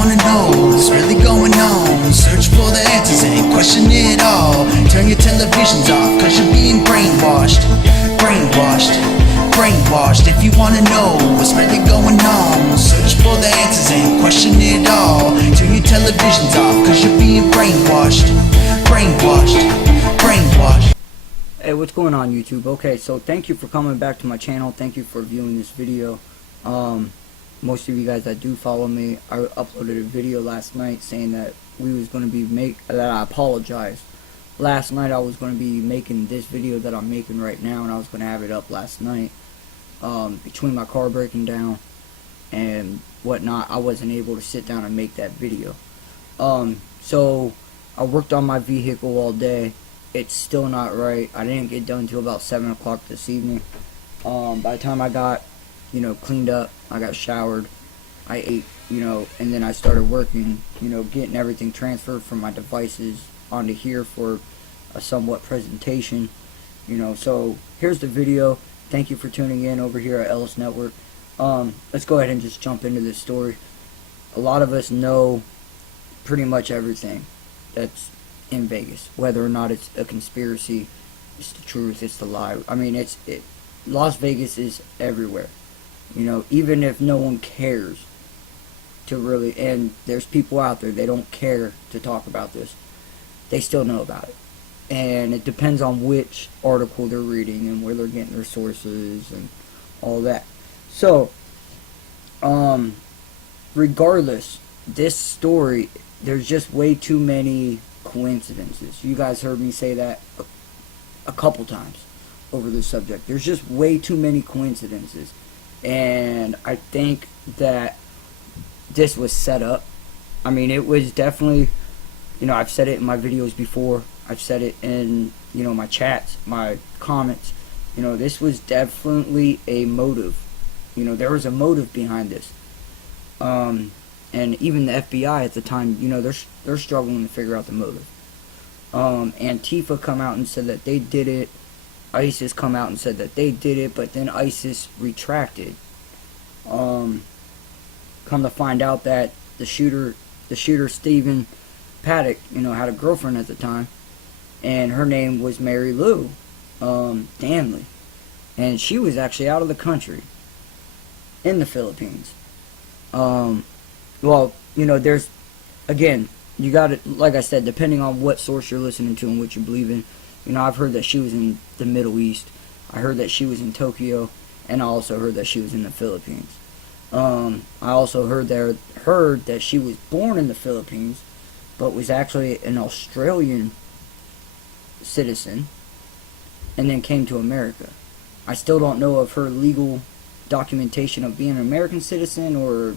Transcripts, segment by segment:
wanna know what's really going on, search for the answers and question it all. Turn your televisions off, cause you're being brainwashed. Brainwashed, brainwashed. If you wanna know what's really going on, search for the answers and question it all. Turn your televisions off, cause you're being brainwashed. Brainwashed, brainwashed. Hey, what's going on, YouTube? Okay, so thank you for coming back to my channel. Thank you for viewing this video. Most of you guys that do follow me, I uploaded a video last night saying that we was going to be that I apologize. Last night I was going to be making this video that I'm making right now, and I was going to have it up last night. Between my car breaking down and whatnot, I wasn't able to sit down and make that video. So I worked on my vehicle all day. It's still not right. I didn't get done until about 7 o'clock this evening. By the time I got, cleaned up, I got showered, I ate, and then I started working, getting everything transferred from my devices onto here for a somewhat presentation, so here's the video. Thank you for tuning in over here at Ellis Network. Let's go ahead and just jump into this story. A lot of us know pretty much everything that's in Vegas, whether or not it's a conspiracy, it's the truth, it's the lie. I mean, Las Vegas is everywhere, even if no one cares to really, and there's people out there, they don't care to talk about this, they still know about it. And it depends on which article they're reading and where they're getting their sources and all that. So regardless, this story, there's just way too many coincidences. You guys heard me say that a couple times over this subject. There's just way too many coincidences, and I think that this was set up. I mean, it was definitely, I've said it in my videos before, I've said it in, my chats, my comments, this was definitely a motive. There was a motive behind this. And even the FBI at the time, they're struggling to figure out the motive. Antifa come out and said that they did it. ISIS come out and said that they did it, but then ISIS retracted. Come to find out that the shooter Stephen Paddock, had a girlfriend at the time, and her name was Mary Lou Danley, and she was actually out of the country, in the Philippines. Well, there's, again, you got it, like I said, depending on what source you're listening to and what you believe in. I've heard that she was in the Middle East. I heard that she was in Tokyo, and I also heard that she was in the Philippines. I also heard that she was born in the Philippines, but was actually an Australian citizen, and then came to America. I still don't know of her legal documentation of being an American citizen or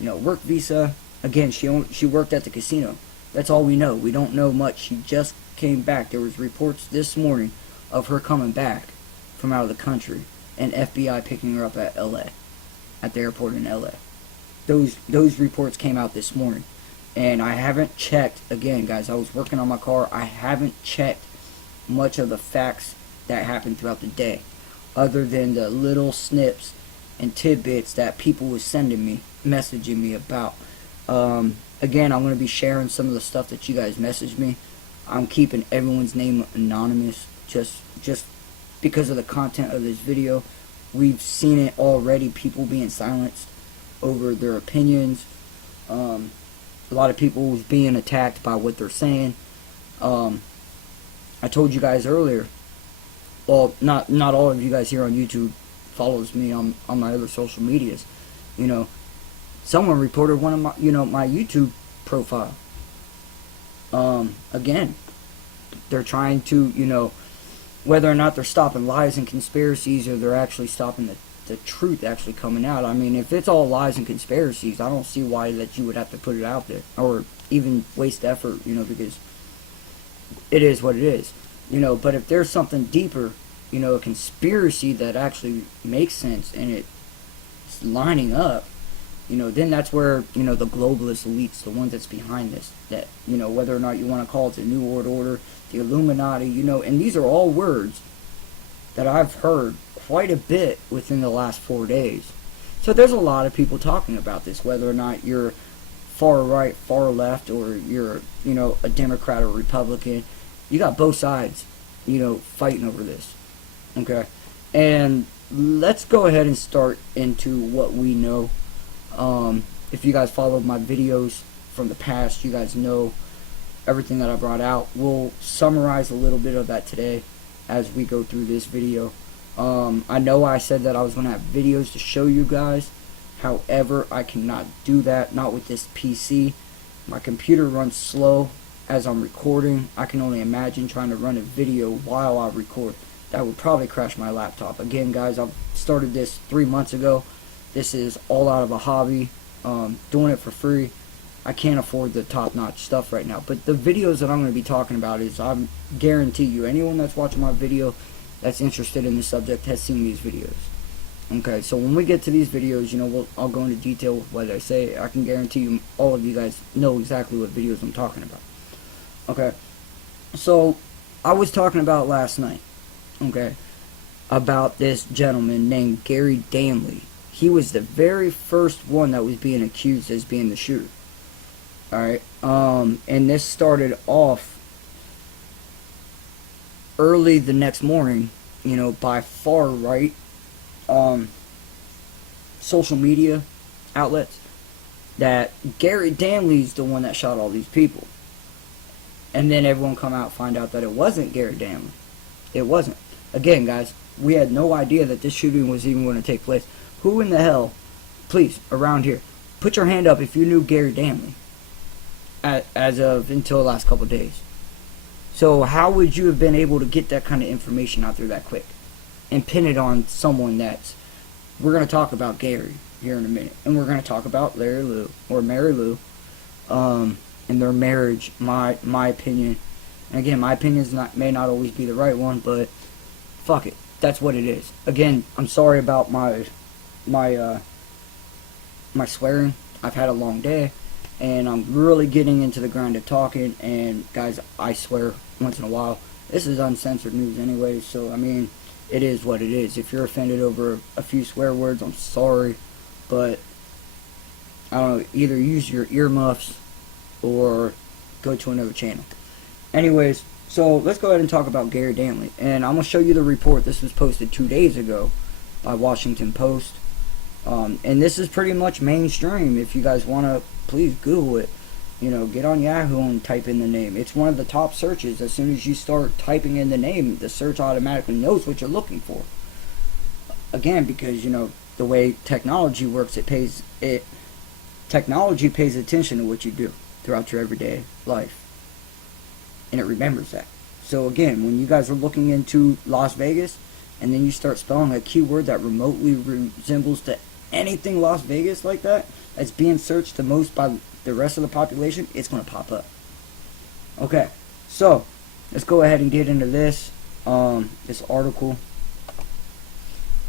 work visa. Again, she worked at the casino. That's all we know. We don't know much. She just came back. There was reports this morning of her coming back from out of the country, and FBI picking her up at LA, at the airport in LA. Those reports came out this morning, and I haven't checked. Again, guys, I was working on my car. I haven't checked much of the facts that happened throughout the day, other than the little snips and tidbits that people was sending me, messaging me about. Again, I'm going to be sharing some of the stuff that you guys messaged me. I'm keeping everyone's name anonymous, just because of the content of this video. We've seen it already, people being silenced over their opinions. A lot of people was being attacked by what they're saying. I told you guys earlier, well, not all of you guys here on YouTube follows me on my other social medias. Someone reported one of my, my YouTube profile. Again, they're trying to, whether or not they're stopping lies and conspiracies, or they're actually stopping the truth actually coming out. I mean, if it's all lies and conspiracies, I don't see why that you would have to put it out there, or even waste effort, because it is what it is. But if there's something deeper, a conspiracy that actually makes sense, and it's lining up, then that's where, the globalist elites, the ones that's behind this, that, whether or not you want to call it the New World Order, the Illuminati, and these are all words that I've heard quite a bit within the last 4 days. So there's a lot of people talking about this, whether or not you're far right, far left, or you're, you know, a Democrat or Republican. You got both sides, you know, fighting over this. Okay? And let's go ahead and start into what we know. If you guys followed my videos from the past, you guys know everything that I brought out. We'll summarize a little bit of that today as we go through this video. I know I said that I was going to have videos to show you guys. However, I cannot do that, not with this PC. My computer runs slow as I'm recording. I can only imagine trying to run a video while I record. That would probably crash my laptop. Again, guys, I've started this 3 months ago. This is all out of a hobby, doing it for free. I can't afford the top-notch stuff right now. But the videos that I'm going to be talking about is, I guarantee you, anyone that's watching my video that's interested in the subject has seen these videos. Okay, so when we get to these videos, you know, I'll go into detail with what I say. I can guarantee you, all of you guys know exactly what videos I'm talking about. Okay, so I was talking about last night, okay, about this gentleman named Gary Danley. He was the very first one that was being accused as being the shooter. Alright, and this started off early the next morning, you know, by far right social media outlets, that Gary Danley's the one that shot all these people. And then everyone come out and find out that it wasn't Gary Danley. It wasn't. Again, guys, we had no idea that this shooting was even going to take place. Who in the hell, please, around here, put your hand up if you knew Gary Danley as of until the last couple of days. So how would you have been able to get that kind of information out there that quick and pin it on someone that's... We're going to talk about Gary here in a minute, and we're going to talk about Larry Lou, or Mary Lou, and their marriage. My opinion, and again, my opinion may not always be the right one, but fuck it, that's what it is. Again, I'm sorry about my swearing. I've had a long day, and I'm really getting into the grind of talking. And guys, I swear once in a while. This is uncensored news anyway, so I mean, it is what it is. If you're offended over a few swear words, I'm sorry, but I don't know, either use your earmuffs or go to another channel. Anyways, so let's go ahead and talk about Gary Danley. And I'm going to show you the report. This was posted 2 days ago by Washington Post. And this is pretty much mainstream. If you guys want to, please Google it. You know, get on Yahoo and type in the name. It's one of the top searches. As soon as you start typing in the name, the search automatically knows what you're looking for. Again, because, you know, the way technology works, technology pays attention to what you do throughout your everyday life. And it remembers that. So again, when you guys are looking into Las Vegas, and then you start spelling a keyword that remotely resembles to anything Las Vegas like that, that's being searched the most by the rest of the population, it's going to pop up. Okay, so let's go ahead and get into this this article.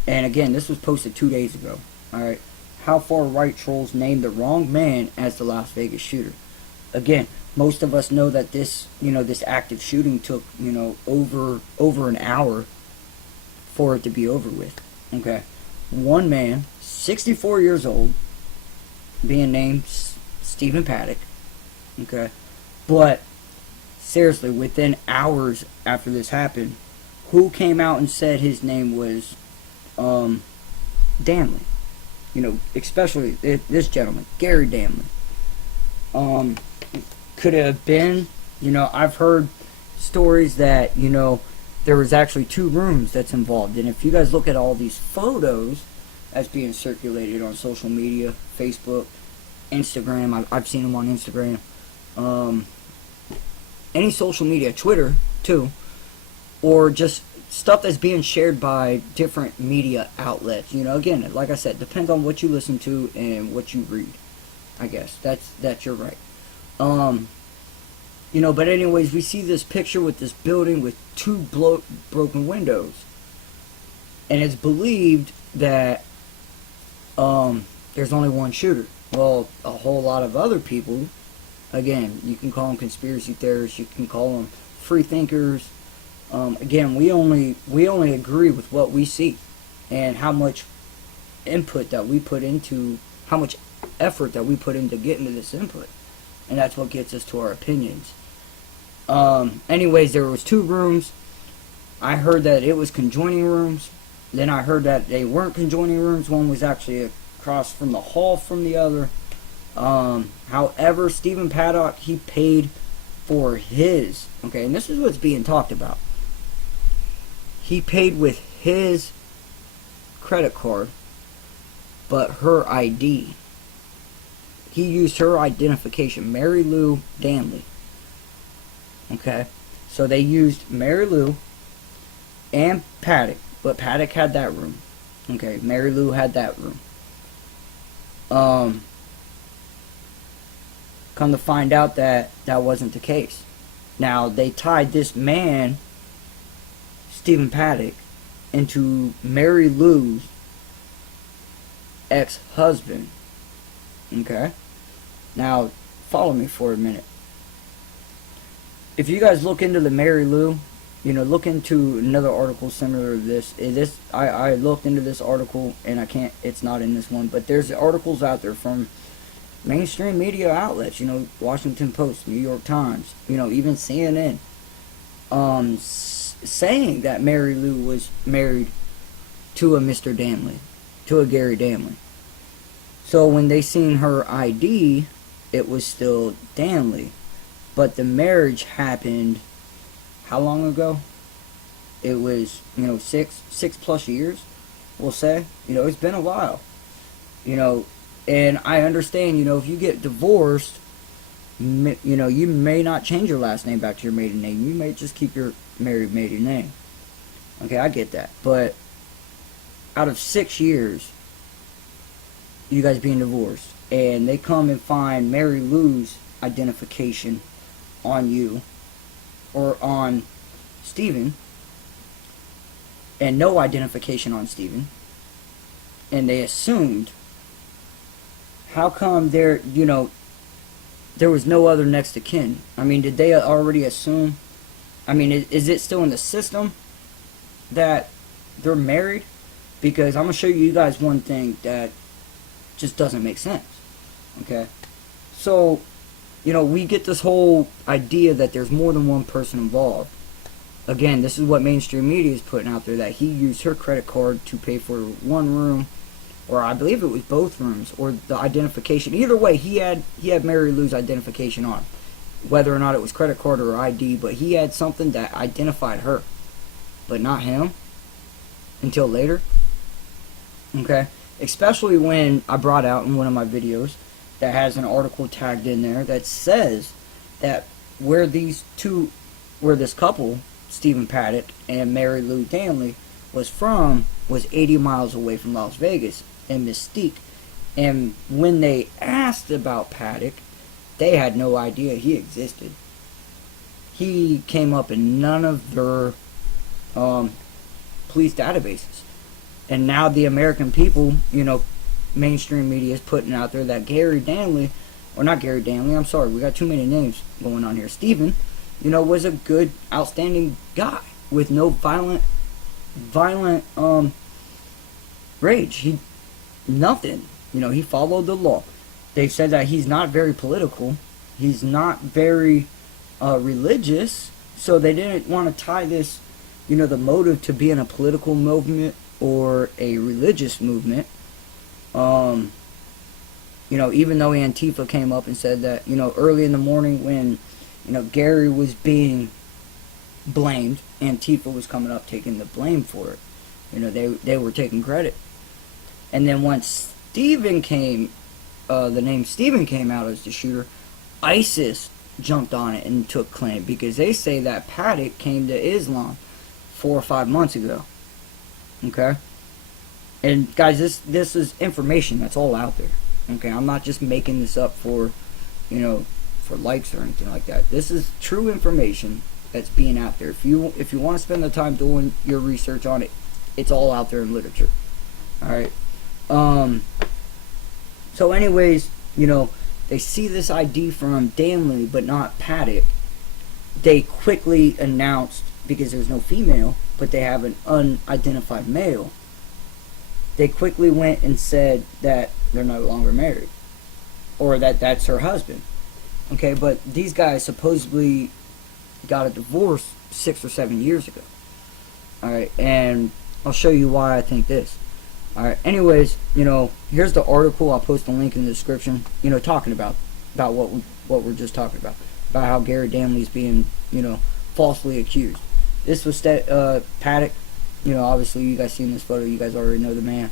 And again, this was posted 2 days ago. Alright, how far right trolls named the wrong man as the Las Vegas shooter. Again, most of us know that this, you know, this active shooting took, you know, over an hour for it to be over with. Okay, one man, 64 years old, being named Stephen Paddock. Okay, but seriously, within hours after this happened, who came out and said his name was Danley? You know, especially this gentleman, Gary Danley. Could it have been, you know, I've heard stories that, you know, there was actually 2 rooms that's involved. And if you guys look at all these photos that's being circulated on social media, Facebook, Instagram, I've seen them on Instagram, any social media, Twitter too, or just stuff that's being shared by different media outlets. You know, again, like I said, depends on what you listen to and what you read. I guess that's your right. You know, but anyways, we see this picture with this building with 2 broken windows, and it's believed that there's only one shooter. Well, a whole lot of other people, again, you can call them conspiracy theorists, you can call them free thinkers. Again, we only agree with what we see and how much input that we put into, how much effort that we put into getting to this input, and that's what gets us to our opinions. Anyways, there was 2 rooms. I heard that it was conjoining rooms. Then I heard that they weren't conjoining rooms. One was actually across from the hall from the other. However, Stephen Paddock, he paid for his, okay, and this is what's being talked about. He paid with his credit card, but her ID. He used her identification, Mary Lou Danley. Okay, so they used Mary Lou and Paddock, but Paddock had that room. Okay, Mary Lou had that room. Come to find out that that wasn't the case. Now, they tied this man, Stephen Paddock, into Mary Lou's ex-husband. Okay? Now, follow me for a minute. If you guys look into the Mary Lou, you know, look into another article similar to this. I looked into this article, and I can't, it's not in this one, but there's articles out there from mainstream media outlets, you know, Washington Post, New York Times, you know, even CNN, saying that Mary Lou was married to a Mr. Danley, to a Gary Danley. So when they seen her ID, it was still Danley. But the marriage happened, how long ago? It was, you know, six plus years, we'll say. You know, it's been a while. You know, and I understand, you know, if you get divorced, you know, you may not change your last name back to your maiden name. You may just keep your married maiden name. Okay, I get that. But out of 6 years, you guys being divorced, and they come and find Mary Lou's identification on you, or on Stephen, and no identification on Stephen, and they assumed, how come there, you know, there was no other next of kin? I mean, did they already assume? I mean, is it still in the system that they're married? Because I'm going to show you guys one thing that just doesn't make sense. Okay? So, you know, we get this whole idea that there's more than one person involved. Again, this is what mainstream media is putting out there, that he used her credit card to pay for one room, or I believe it was both rooms, or the identification. Either way, he had Mary Lou's identification on, whether or not it was credit card or ID, but he had something that identified her, but not him until later. Okay? Especially when I brought out in one of my videos that has an article tagged in there that says that where this couple, Stephen Paddock and Mary Lou Danley, was from, was 80 miles away from Las Vegas and Mystique. And when they asked about Paddock, they had no idea he existed. He came up in none of their police databases. And now the American people, you know, mainstream media is putting out there that Gary Danley, or not Gary Danley, I'm sorry, we got too many names going on here. Stephen, you know, was a good, outstanding guy with no violent rage. Nothing. You know, he followed the law. They've said that he's not very political. He's not very religious. So they didn't want to tie this, you know, the motive to being a political movement or a religious movement. You know, even though Antifa came up and said that, you know, early in the morning when, you know, Gary was being blamed, Antifa was coming up taking the blame for it. You know, they were taking credit. And then once Stephen came, the name Stephen came out as the shooter, ISIS jumped on it and took claim, because they say that Paddock came to Islam 4 or 5 months ago. Okay? And guys, this is information that's all out there. Okay, I'm not just making this up for, you know, for likes or anything like that. This is true information that's being out there. If you want to spend the time doing your research on it, it's all out there in literature. All right. So anyways, you know, they see this ID from Danley but not Paddock. They quickly announced, because there's no female, but they have an unidentified male, they quickly went and said that they're no longer married. or that's her husband. Okay, but these guys supposedly got a divorce 6 or 7 years ago. Alright, and I'll show you why I think this. Alright, anyways, here's the article. I'll post a link in the description, talking about what we're just talking about how Gary Danley's being, falsely accused. This was Paddock. Obviously you guys seen this photo, you guys already know the man.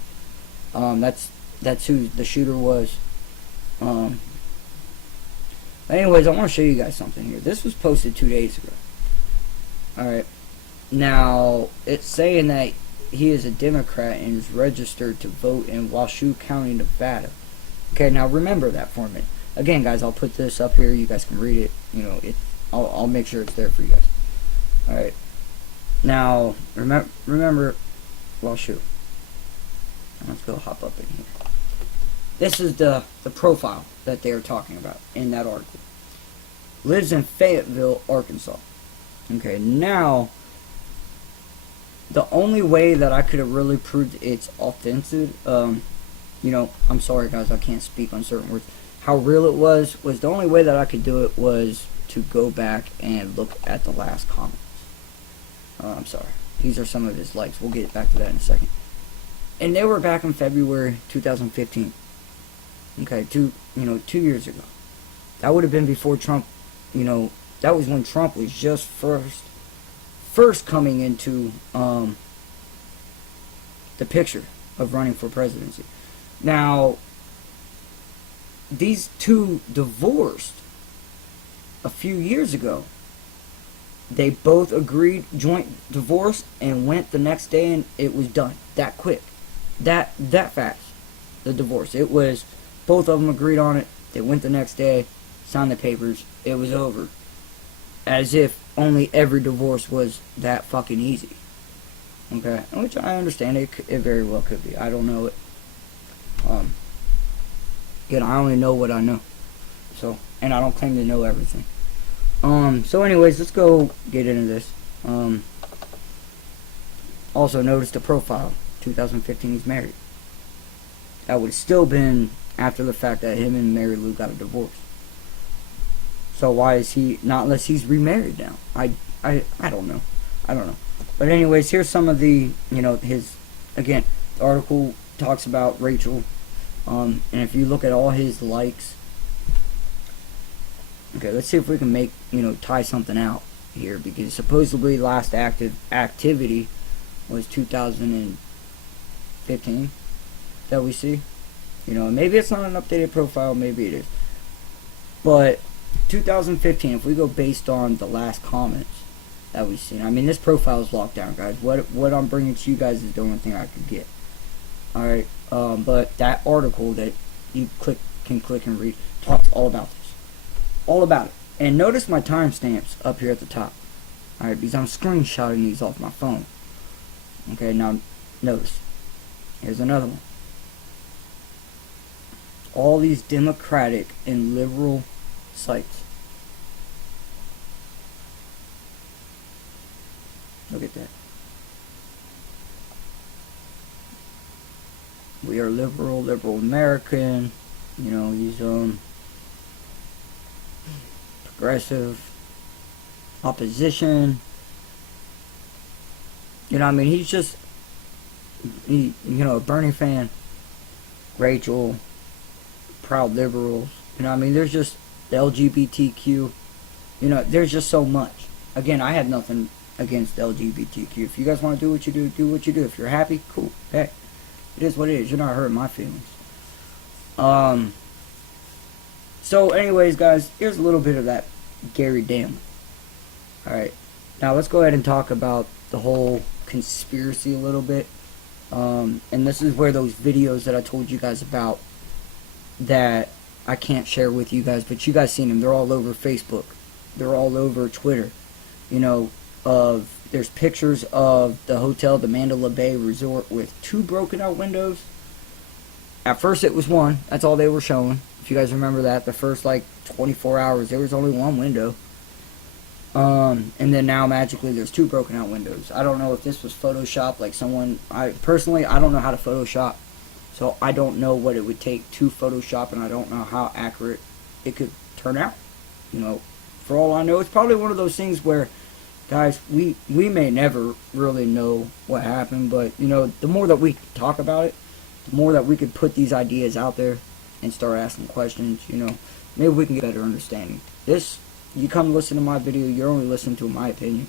That's who the shooter was. Anyways, I want to show you guys something here. This was posted 2 days ago. Alright. Now, it's saying that he is a Democrat and is registered to vote in Washoe County, Nevada. Okay, now remember that for a minute. Again, guys, I'll put this up here. You guys can read it. I'll make sure it's there for you guys. Alright. Now, remember Washoe. Let's go hop up in here. This is the profile that they are talking about in that article. Lives in Fayetteville, Arkansas. Okay, now, the only way that I could have really proved it's authentic, I'm sorry guys, I can't speak on certain words. How real it was the only way that I could do it was to go back and look at the last comments. I'm sorry. These are some of his likes. We'll get back to that in a second. And they were back in February 2015. Okay, 2 years ago. That would have been before Trump, that was when Trump was just first coming into the picture of running for presidency. Now, these two divorced a few years ago. They both agreed joint divorce and went the next day, and it was done that quick, that fast. The divorce, it was both of them agreed on it. They went the next day, signed the papers. It was over. As if only every divorce was that fucking easy. Okay, which I understand. It very well could be. I don't know it. Again, I only know what I know. So, and I don't claim to know everything. So anyways, let's go get into this. Also notice the profile. 2015 he's married. That would have still been after the fact that him and Mary Lou got a divorce. So why is he not, unless he's remarried now? I don't know. I don't know. But anyways, here's some of the, his, again, the article talks about Rachel. And if you look at all his likes. Okay, let's see if we can make, tie something out here, because supposedly last active activity was 2015 that we see. Maybe it's not an updated profile, maybe it is. But 2015, if we go based on the last comments that we've seen, I mean, this profile is locked down, guys. What I'm bringing to you guys is the only thing I could get. Alright, but that article that you can click and read talks all about this. All about it. And notice my timestamps up here at the top. Alright, because I'm screenshotting these off my phone. Okay, now notice. Here's another one. All these Democratic and liberal sites. Look at that. We are liberal American. He's progressive, opposition. He's just a Bernie fan. Rachel, proud liberals. There's just the LGBTQ. There's just so much. Again, I have nothing against LGBTQ. If you guys want to do what you do, do what you do. If you're happy, cool. Hey, it is what it is. You're not hurting my feelings. So anyways, guys, here's a little bit of that Gary Danley. Alright, now let's go ahead and talk about the whole conspiracy a little bit. And this is where those videos that I told you guys about that I can't share with you guys, but you guys seen them. They're all over Facebook. They're all over Twitter. There's pictures of the hotel, the Mandalay Bay Resort, with 2 broken out windows. At first it was 1. That's all they were showing. If you guys remember that, the first 24 hours, there was only 1 window. And then now magically there's 2 broken out windows. I don't know if this was Photoshop, like someone, I don't know how to Photoshop. So I don't know what it would take to Photoshop, and I don't know how accurate it could turn out. You know, for all I know, it's probably one of those things where, guys, we may never really know what happened, but, you know, the more that we talk about it, the more that we could put these ideas out there and start asking questions, you know, maybe we can get a better understanding. This, you come listen to my video, you're only listening to my opinion.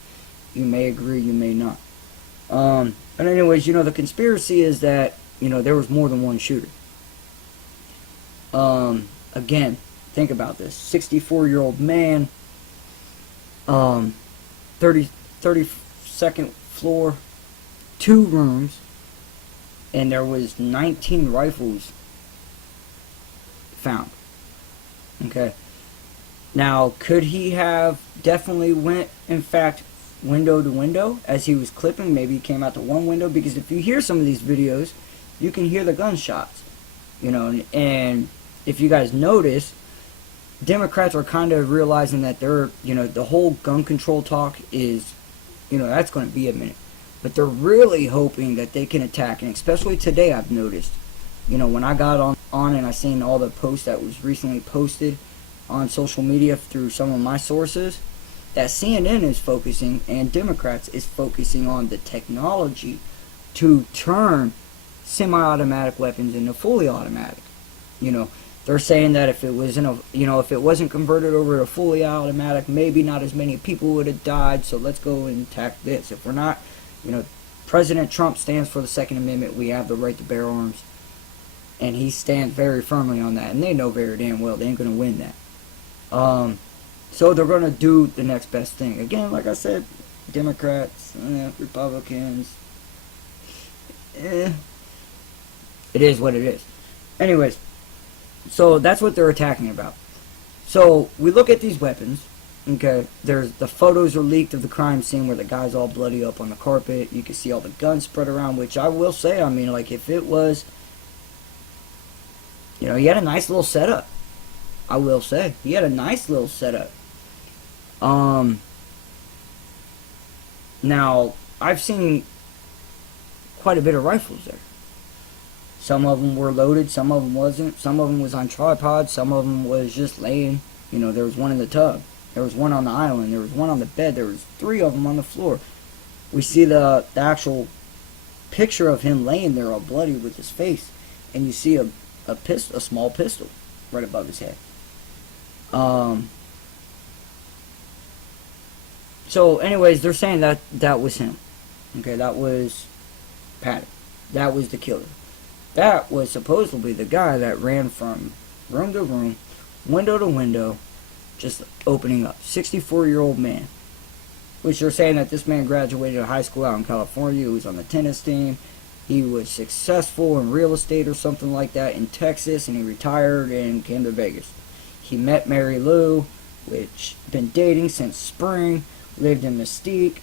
You may agree, you may not. But anyways, you know, the conspiracy is that, you know, there was more than one shooter. Again, think about this. 64-year-old man, 32nd floor, 2 rooms, and there was 19 rifles found. Okay. Now, could he have definitely went, in fact, window to window as he was clipping? Maybe he came out to one window, because if you hear some of these videos, you can hear the gunshots. You know, and if you guys notice, Democrats are kind of realizing that they're, you know, the whole gun control talk is, you know, that's going to be a minute. But they're really hoping that they can attack, and especially today I've noticed, you know, when I got on and I seen all the posts that was recently posted on social media through some of my sources, that CNN is focusing, and Democrats is focusing on the technology to turn semi-automatic weapons into fully automatic. You know, they're saying that if it was if it wasn't converted over to fully automatic, maybe not as many people would have died. So let's go and attack this. If we're not, you know, President Trump stands for the Second Amendment. We have the right to bear arms, and he stands very firmly on that. And they know very damn well they ain't gonna win that. So they're gonna do the next best thing. Again, like I said, Democrats, Republicans, it is what it is. Anyways, so that's what they're attacking about. So we look at these weapons. Okay, there's the photos are leaked of the crime scene where the guy's all bloody up on the carpet. You can see all the guns spread around, which I will say, I mean, like, if it was, you know, he had a nice little setup. I will say, he had a nice little setup. Now, I've seen quite a bit of rifles there. Some of them were loaded, some of them wasn't. Some of them was on tripods, some of them was just laying. You know, there was one in the tub. There was one on the island. There was one on the bed. There was 3 of them on the floor. We see the actual picture of him laying there all bloody with his face. And you see a small pistol right above his head. So anyways, they're saying that that was him. Okay, that was Paddock. That was the killer. That was supposedly the guy that ran from room to room, window to window, just opening up. 64-year-old man. Which they're saying that this man graduated high school out in California. He was on the tennis team. He was successful in real estate or something like that in Texas, and he retired and came to Vegas. He met Mary Lou, which been dating since spring, lived in Mystique.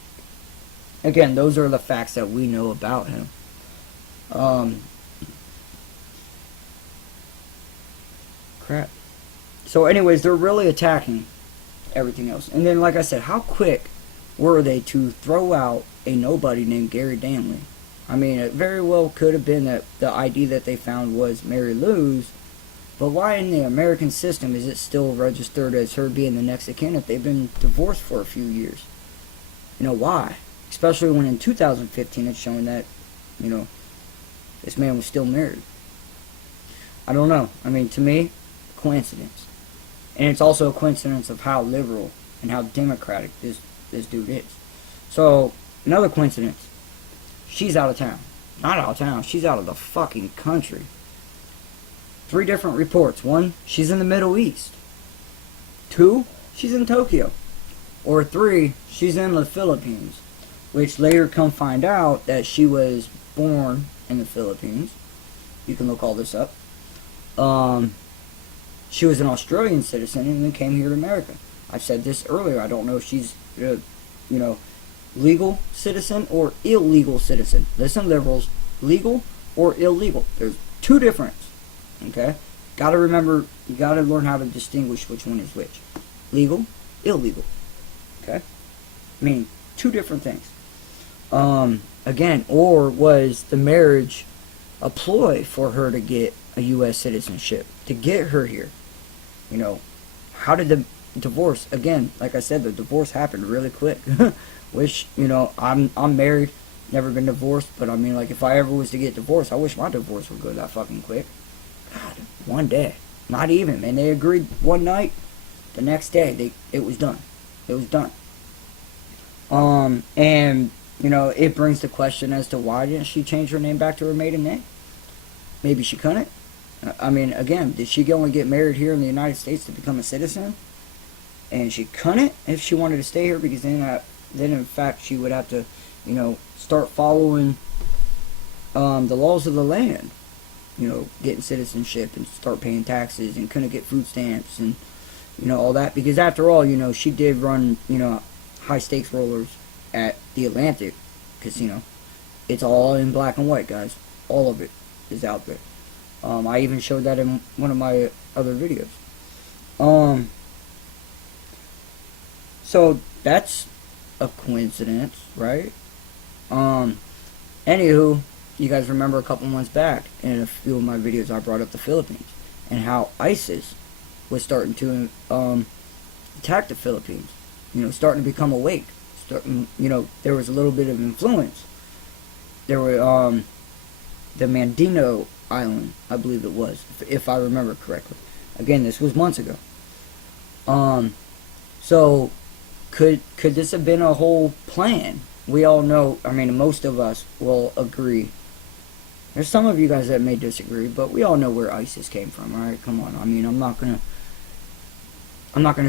Again, those are the facts that we know about him. Crap. So anyways, they're really attacking everything else. And then, like I said, how quick were they to throw out a nobody named Gary Danley? I mean, it very well could have been that the ID that they found was Mary Lou's, but why in the American system is it still registered as her being the next of kin if they've been divorced for a few years? You know, why? Especially when in 2015 it's showing that, you know, this man was still married. I don't know. I mean, to me, coincidence. And it's also a coincidence of how liberal and how democratic this dude is. So, another coincidence. She's out of town. Not out of town. She's out of the fucking country. 3 different reports. 1, she's in the Middle East. 2, she's in Tokyo. Or 3, she's in the Philippines. Which later come find out that she was born in the Philippines. You can look all this up. She was an Australian citizen and then came here to America. I said this earlier. I don't know if she's, legal citizen or illegal citizen. Listen, liberals, legal or illegal. There's 2 differences. Okay? Gotta remember, you gotta learn how to distinguish which one is which. Legal, illegal. Okay? Meaning 2 different things. Again, or was the marriage a ploy for her to get a U.S. citizenship, to get her here. You know, how did the divorce, again, like I said, the divorce happened really quick. Which, you know, I'm married, never been divorced, but I mean, like, if I ever was to get divorced, I wish my divorce would go that fucking quick. God, one day. Not even, man. They agreed one night, the next day, it was done. It was done. And, you know, it brings the question as to why didn't she change her name back to her maiden name? Maybe she couldn't. I mean, again, did she only get married here in the United States to become a citizen? And she couldn't if she wanted to stay here, because then in fact she would have to, you know, start following the laws of the land. You know, getting citizenship and start paying taxes, and couldn't get food stamps and, you know, all that. Because after all, you know, she did run, you know, high stakes rollers at the Atlantic Casino. It's all in black and white, guys. All of it is out there. I even showed that in one of my other videos. So that's a coincidence, right? Anywho, you guys remember a couple months back in a few of my videos I brought up the Philippines and how ISIS was starting to attack the Philippines. You know, starting to become awake. You know, there was a little bit of influence. There were the Mandino Island, I believe it was, if I remember correctly. Again, this was months ago. So could this have been a whole plan? We all know, I mean, most of us will agree. There's some of you guys that may disagree, but we all know where ISIS came from, alright? Come on. I mean, I'm not gonna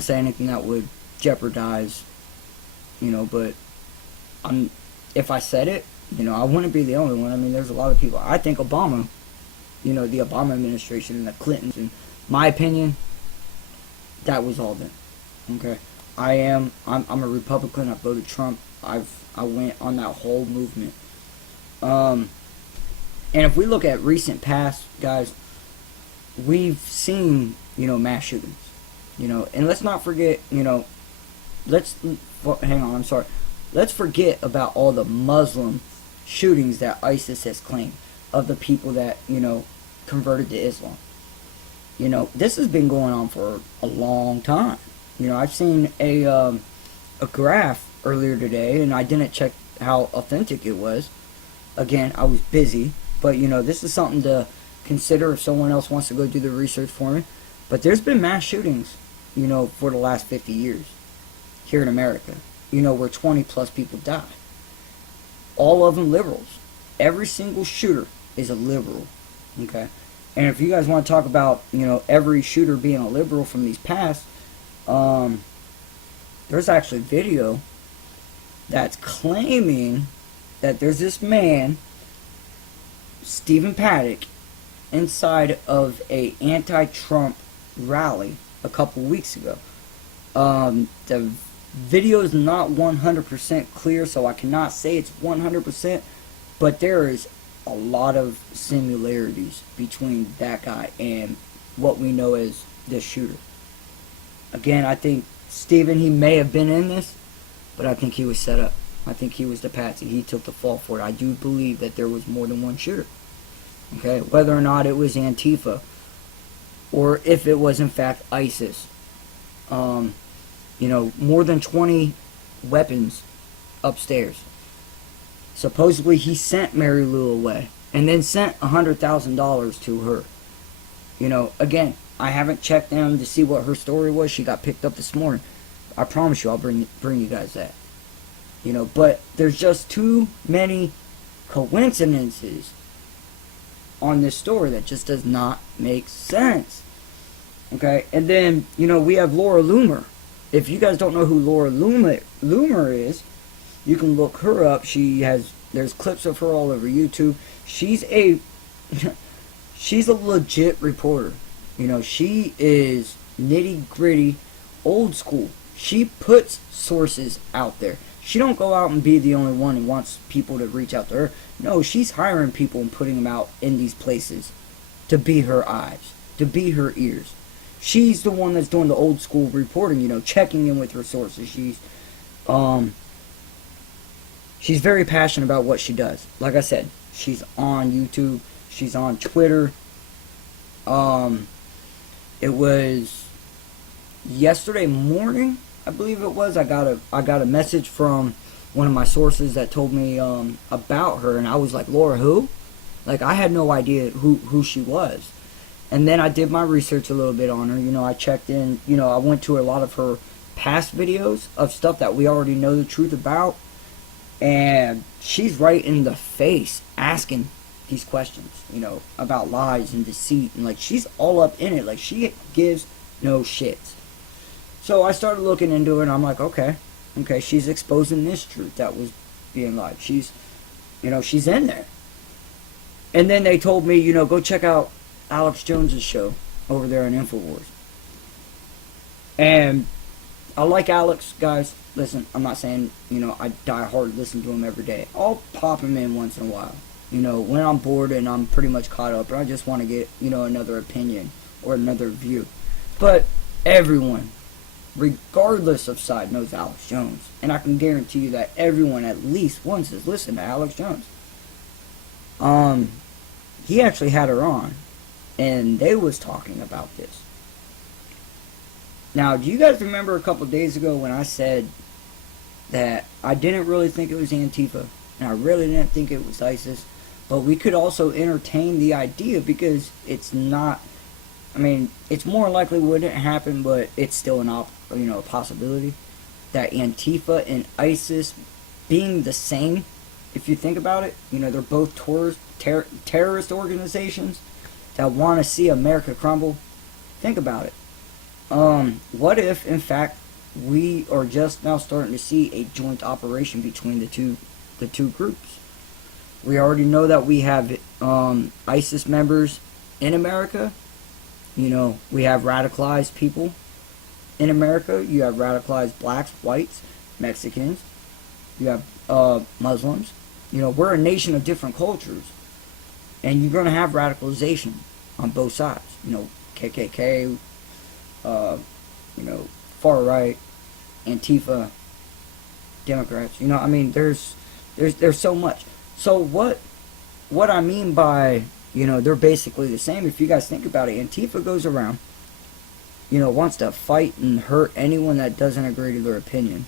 say anything that would jeopardize, you know, but if I said it, you know, I wouldn't be the only one. I mean, there's a lot of people. I think Obama, you know, the Obama administration and the Clintons, in my opinion, that was all them. Okay? I'm a Republican. I voted Trump. I went on that whole movement. And if we look at recent past, guys, we've seen, you know, mass shootings. You know, and let's not forget, you know, hang on, I'm sorry. Let's forget about all the Muslim shootings that ISIS has claimed of the people that, you know, converted to Islam. You know, this has been going on for a long time. You know, I've seen a graph earlier today, and I didn't check how authentic it was. Again, I was busy, but, you know, this is something to consider if someone else wants to go do the research for me. But there's been mass shootings, you know, for the last 50 years here in America, you know, where 20 plus people die. All of them liberals. Every single shooter is a liberal, okay? And if you guys want to talk about, you know, every shooter being a liberal from these past, there's actually video that's claiming that there's this man, Stephen Paddock, inside of a anti-Trump rally a couple weeks ago. The video is not 100% clear, so I cannot say it's 100%, but there is a lot of similarities between that guy and what we know as the shooter. Again, I think Stephen, he may have been in this, but I think he was set up. I think he was the patsy. He took the fall for it. I do believe that there was more than one shooter. Okay, whether or not it was Antifa, or if it was in fact ISIS. You know, more than 20 weapons upstairs. Supposedly he sent Mary Lou away, and then sent $100,000 to her. You know, again, I haven't checked down to see what her story was. She got picked up this morning. I promise you I'll bring you guys that. You know, but there's just too many coincidences on this story that just does not make sense. Okay, and then, you know, we have Laura Loomer. If you guys don't know who Laura Loomer is, you can look her up. There's clips of her all over YouTube. She's a legit reporter. You know, she is nitty gritty, old school. She puts sources out there. She don't go out and be the only one who wants people to reach out to her. No, she's hiring people and putting them out in these places to be her eyes, to be her ears. She's the one that's doing the old school reporting, you know, checking in with her sources. She's very passionate about what she does. Like I said, she's on YouTube. She's on Twitter. It was yesterday morning, I believe it was. I got a message from one of my sources that told me about her, and I was like, Laura who? Like, I had no idea who she was. And then I did my research a little bit on her. You know, I checked in, you know, I went to a lot of her past videos of stuff that we already know the truth about. And she's right in the face asking these questions, you know, about lies and deceit. And, like, she's all up in it. Like, she gives no shits. So I started looking into it, and I'm like, okay, she's exposing this truth that was being lied. She's, you know, she's in there. And then they told me, you know, go check out Alex Jones's show over there on InfoWars. And I like Alex, guys. Listen, I'm not saying, you know, I die hard listen to him every day. I'll pop him in once in a while. You know, when I'm bored and I'm pretty much caught up, and I just want to get, you know, another opinion or another view. But everyone, regardless of side, knows Alex Jones. And I can guarantee you that everyone at least once has listened to Alex Jones. He actually had her on, and they was talking about this. Now, do you guys remember a couple days ago when I said that I didn't really think it was Antifa, and I really didn't think it was ISIS, but we could also entertain the idea because it's not, I mean, it's more likely wouldn't happen, but it's still a possibility that Antifa and ISIS being the same, if you think about it, you know, they're both terrorist organizations that want to see America crumble. Think about it. What if, in fact, we are just now starting to see a joint operation between the two groups? We already know that we have ISIS members in America. You know, we have radicalized people in America. You have radicalized blacks, whites, Mexicans. You have Muslims. You know, we're a nation of different cultures. And you're going to have radicalization on both sides. You know, KKK, you know, far right, Antifa, Democrats. You know, I mean, there's so much. So what I mean by, you know, they're basically the same. If you guys think about it, Antifa goes around, you know, wants to fight and hurt anyone that doesn't agree to their opinion.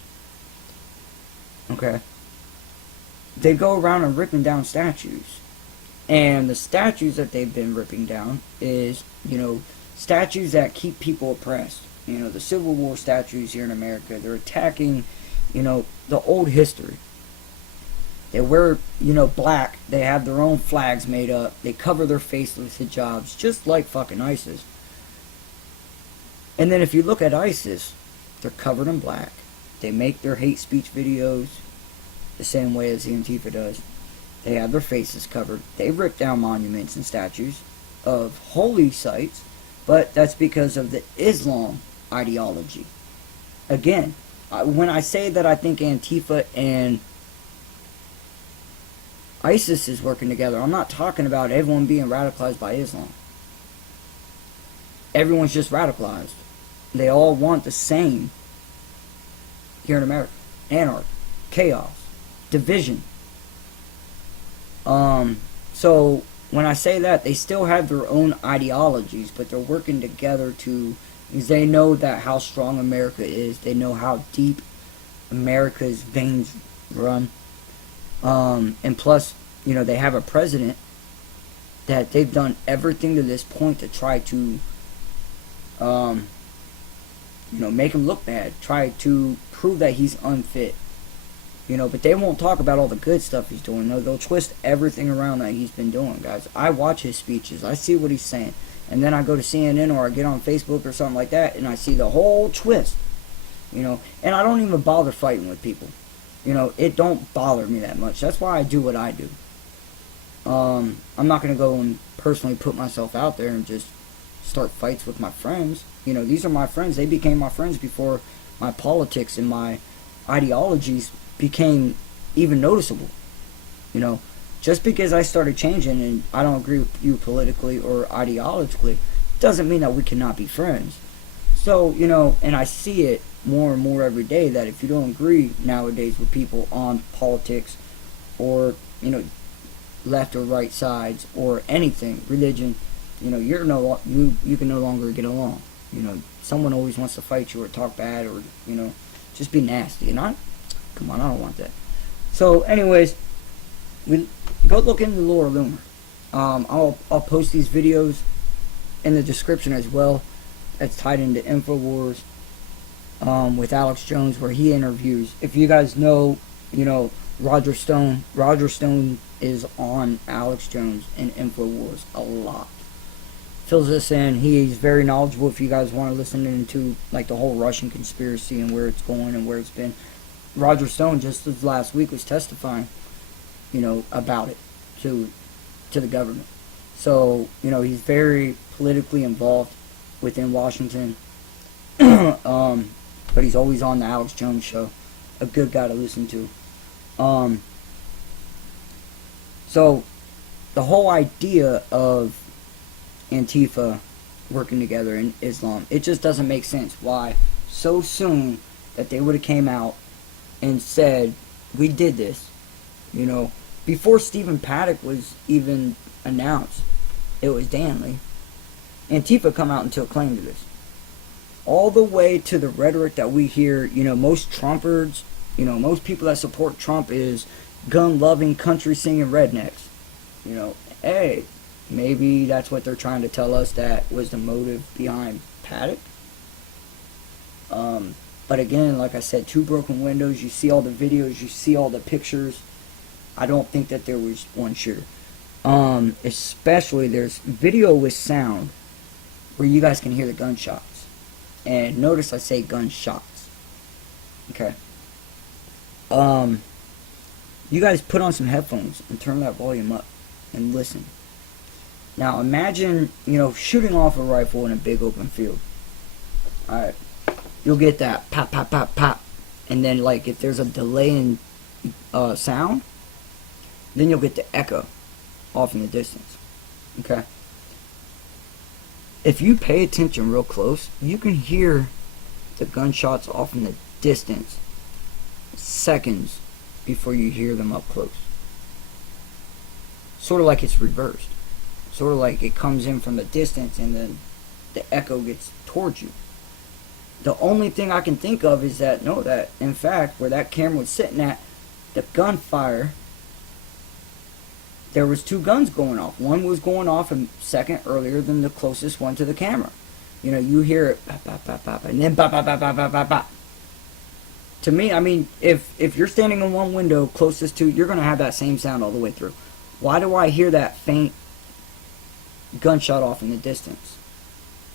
Okay? They go around and ripping down statues. And the statues that they've been ripping down is, you know, statues that keep people oppressed. You know, the Civil War statues here in America. They're attacking, you know, the old history. They wear, you know, black. They have their own flags made up. They cover their face with hijabs, just like fucking ISIS. And then if you look at ISIS, they're covered in black. They make their hate speech videos the same way as the Antifa does. They have their faces covered. They rip down monuments and statues of holy sites, but that's because of the Islam ideology. Again, when I say that I think Antifa and ISIS is working together, I'm not talking about everyone being radicalized by Islam. Everyone's just radicalized. They all want the same here in America. Anarchy, chaos, division. So when I say that, they still have their own ideologies, but they're working together because they know that how strong America is. They know how deep America's veins run. And plus, you know, they have a president that they've done everything to this point to try to, you know, make him look bad. Try to prove that he's unfit. You know, but they won't talk about all the good stuff he's doing. No, they'll twist everything around that he's been doing, guys. I watch his speeches. I see what he's saying. And then I go to CNN or I get on Facebook or something like that, and I see the whole twist. You know, and I don't even bother fighting with people. You know, it don't bother me that much. That's why I do what I do. I'm not going to go and personally put myself out there and just start fights with my friends. You know, these are my friends. They became my friends before my politics and my ideologies became even noticeable. You know, just because I started changing and I don't agree with you politically or ideologically doesn't mean that we cannot be friends. So, you know, and I see it more and more every day that if you don't agree nowadays with people on politics or, you know, left or right sides or anything, religion, you know, you can no longer get along. You know, someone always wants to fight you or talk bad or, you know, just be nasty. And come on, I don't want that. So, anyways, we go look into Laura Loomer. I'll post these videos in the description as well. That's tied into InfoWars with Alex Jones, where he interviews. If you guys know, you know, Roger Stone is on Alex Jones and InfoWars a lot. Fills us in. He's very knowledgeable if you guys want to listen into like the whole Russian conspiracy and where it's going and where it's been. Roger Stone just this last week was testifying, you know, about it to the government. So, you know, he's very politically involved within Washington. But he's always on the Alex Jones show. A good guy to listen to. So, the whole idea of Antifa working together in Islam, it just doesn't make sense. Why so soon that they would have came out and said, we did this, you know, before Stephen Paddock was even announced. It was Danley. Antifa come out and took claim to this. All the way to the rhetoric that we hear, you know, most Trumpers, you know, most people that support Trump is gun-loving, country-singing rednecks. You know, hey, maybe that's what they're trying to tell us that was the motive behind Paddock. But again, like I said, 2 broken windows. You see all the videos. You see all the pictures. I don't think that there was one shooter. Especially there's video with sound where you guys can hear the gunshots. And notice I say gunshots. Okay. You guys put on some headphones and turn that volume up and listen. Now imagine, you know, shooting off a rifle in a big open field. Alright. You'll get that pop, pop, pop, pop. And then, like, if there's a delay in sound, then you'll get the echo off in the distance. Okay? If you pay attention real close, you can hear the gunshots off in the distance seconds before you hear them up close. Sort of like it's reversed. Sort of like it comes in from the distance and then the echo gets towards you. The only thing I can think of is that, no, that in fact, where that camera was sitting at, the gunfire, there was 2 guns going off. One was going off a second earlier than the closest one to the camera. You know, you hear it, bop, bop, bop, bop, and then bop, bop, bop, bop, bop, bop, bop. To me, I mean, if you're standing in one window closest to, you're going to have that same sound all the way through. Why do I hear that faint gunshot off in the distance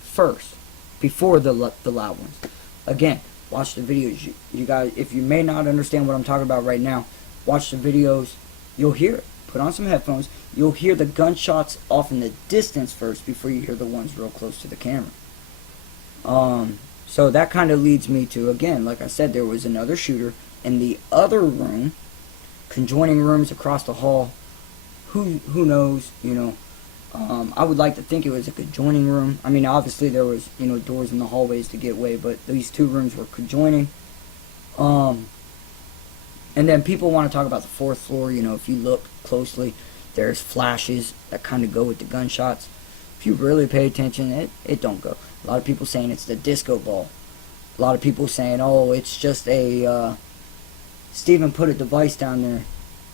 first, before the loud ones? Again, watch the videos. You guys, if you may not understand what I'm talking about right now, watch the videos. You'll hear it. Put on some headphones. You'll hear the gunshots off in the distance first before you hear the ones real close to the camera. So that kind of leads me to, again, like I said, there was another shooter in the other room, conjoining rooms across the hall. Who knows, you know. I would like to think it was a conjoining room. I mean, obviously there was, you know, doors in the hallways to get away, but these 2 rooms were conjoining. And then people want to talk about the 4th floor. You know, if you look closely, there's flashes that kind of go with the gunshots. If you really pay attention, it don't go. A lot of people saying it's the disco ball. A lot of people saying, oh, it's just a, Stephen put a device down there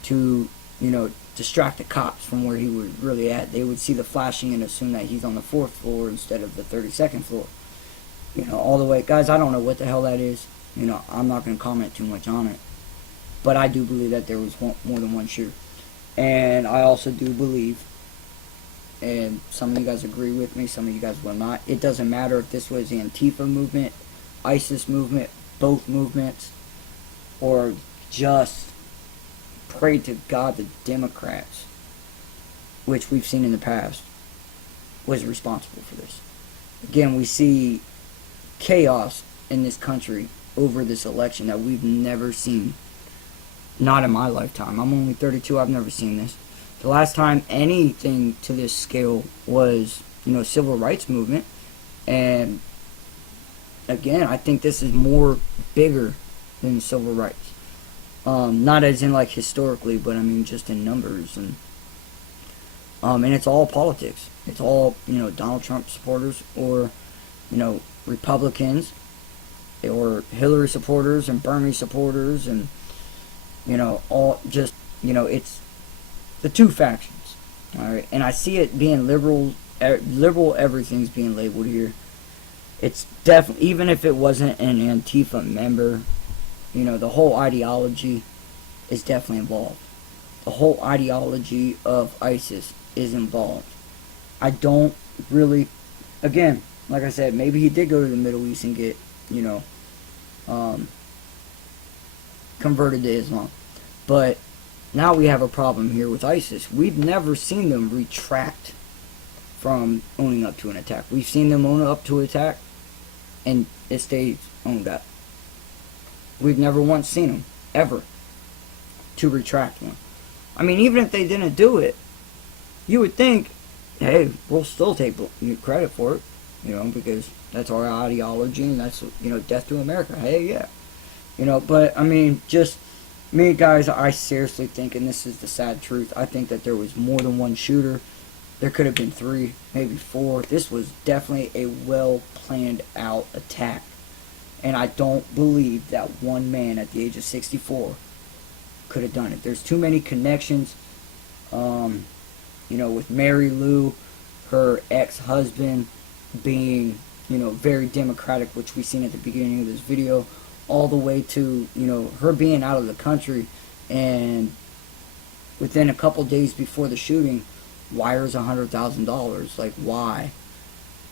to, you know, distract the cops from where he was really at. They would see the flashing and assume that he's on the 4th floor instead of the 32nd floor. You know, all the way. Guys, I don't know what the hell that is. You know, I'm not going to comment too much on it. But I do believe that there was more than one shooter. And I also do believe, and some of you guys agree with me, some of you guys will not, it doesn't matter if this was the Antifa movement, ISIS movement, both movements, or just pray to God the Democrats, which we've seen in the past, was responsible for this. Again, we see chaos in this country over this election that we've never seen. Not in my lifetime. I'm only 32. I've never seen this. The last time anything to this scale was, you know, civil rights movement. And again, I think this is more bigger than civil rights. Not as in like historically, but I mean just in numbers and And it's all politics. It's all, Donald Trump supporters, or, Republicans, or Hillary supporters and Bernie supporters, and, all just, it's the two factions. Alright, and I see it being liberal everything's being labeled here. It's definitely, even if it wasn't an Antifa member, the whole ideology is definitely involved. The whole ideology of ISIS is involved. I don't really, again, like I said, maybe he did go to the Middle East and get, converted to Islam. But now we have a problem here with ISIS. We've never seen them retract from owning up to an attack. We've seen them own up to an attack, and it stays owned up. We've never once seen them, ever, to retract one. I mean, even if they didn't do it, you would think, hey, we'll still take credit for it, because that's our ideology, and that's, death to America. Hey, yeah. But, I mean, just, me, guys, I seriously think, and this is the sad truth, I think that there was more than one shooter. There could have been 3, maybe 4. This was definitely a well-planned out attack. And I don't believe that one man at the age of 64 could have done it. There's too many connections, with Mary Lou, her ex-husband being, very democratic, which we seen at the beginning of this video, all the way to, her being out of the country, and within a couple days before the shooting, wires $100,000. Like, why?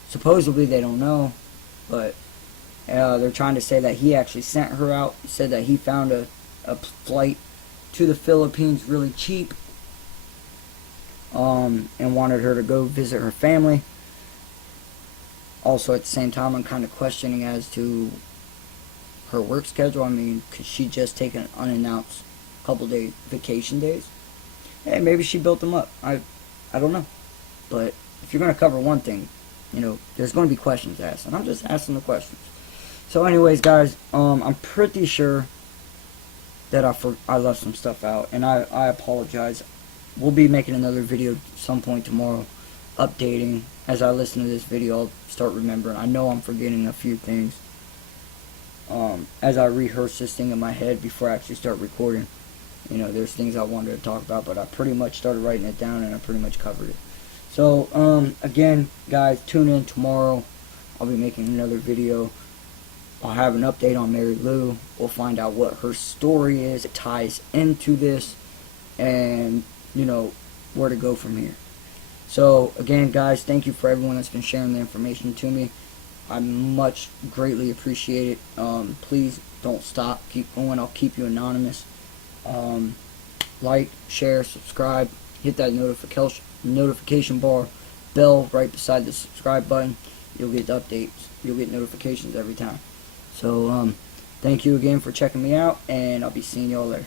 Supposedly they don't know, but they're trying to say that he actually sent her out. He said that he found a flight to the Philippines really cheap, and wanted her to go visit her family. Also, at the same time, I'm kind of questioning as to her work schedule. I mean, could she just take an unannounced couple days vacation days? Hey, maybe she built them up. I don't know. But if you're going to cover one thing, there's going to be questions asked, and I'm just asking the questions. So anyways, guys, I'm pretty sure that I left some stuff out, and I apologize. We'll be making another video some point tomorrow, updating. As I listen to this video, I'll start remembering. I know I'm forgetting a few things as I rehearse this thing in my head before I actually start recording. There's things I wanted to talk about, but I pretty much started writing it down, and I pretty much covered it. So, again, guys, tune in tomorrow. I'll be making another video. I'll have an update on Mary Lou. We'll find out what her story is. It ties into this, and, where to go from here. So, again, guys, thank you for everyone that's been sharing the information to me. I much greatly appreciate it. Please don't stop. Keep going. I'll keep you anonymous. Like, share, subscribe. Hit that notification bar bell right beside the subscribe button. You'll get updates. You'll get notifications every time. So, thank you again for checking me out, and I'll be seeing y'all later.